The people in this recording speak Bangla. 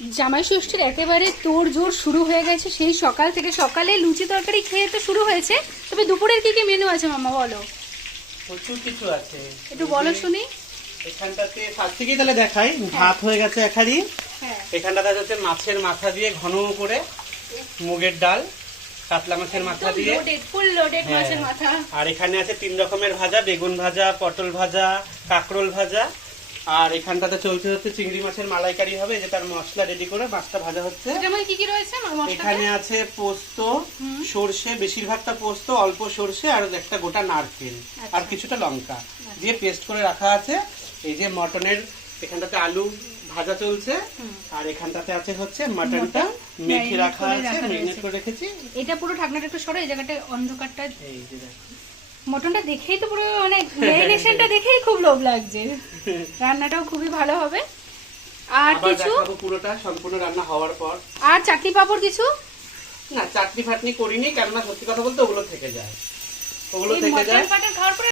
জামাই ষষ্ঠীর একেবারে তোড়জোড় শুরু হয়ে গেছে সেই সকাল থেকে। সকালে লুচি তরকারি খেয়ে তো শুরু হয়েছে, তবে দুপুরের কি কি মেনু আছে মামা বলো? প্রচুর কিছু আছে, একটু বলো শুনি। এখানটাতে ফার্স্ট থেকেই তাহলে দেখাই। ভাত হয়ে গেছে এক হাঁড়ি। হ্যাঁ, এখানটাতে হচ্ছে মাছের মাথা দিয়ে ঘন করে মুগের ডাল, কাতলা মাছের মাথা দিয়ে। ফুল লোডেড হ্যাঁ। মাছের মাথা। আর এখানে আছে 3 রকমের ভাজা, বেগুন ভাজা, পটল ভাজা, কাঁকরোল ভাজা। আর এখানটাতে চলছে হচ্ছে চিংড়ি মাছের মালাইকারি হবে, যে তার মশলা রেডি করে মাছটা ভাজা হচ্ছে। এটার মধ্যে কি কি রয়েছে মশলাতে? এখানে আছে পোস্ত, সরষে, বেশিরভাগটা পোস্ত, অল্প সরষে আর একটা গোটা নারকেল আর কিছুটা লঙ্কা দিয়ে পেস্ট করে রাখা আছে। এই যে মটনের এখানটাতে আলু ভাজা চলছে, আর এখানটাতে আছে হচ্ছে মটনটা মেখে রাখা আছে, ম্যারিনেট করে রেখেছি। এটা পুরো ঢাকনাটা একটু সরো, এই জায়গাটা অন্ধকারটা। এই যে দেখো, মটনটা দেখেই তো পুরো মানে ম্যারিনেশনটা দেখেই খুব লোভ লাগছে। রান্নাটাও খুবই ভালো হবে। আর আবার কিছু দেখাবো পুরোটা সম্পূর্ণ রান্না হওয়ার পর। আর চাটনি পাপড় কিছু? না, চাটনি ফাটনি করিনি, কেননা সত্যি কথা বলতে ওগুলো থেকে যায়, ওগুলো এই থেকে মটন যায়। ফাটন খাওয়ার পরে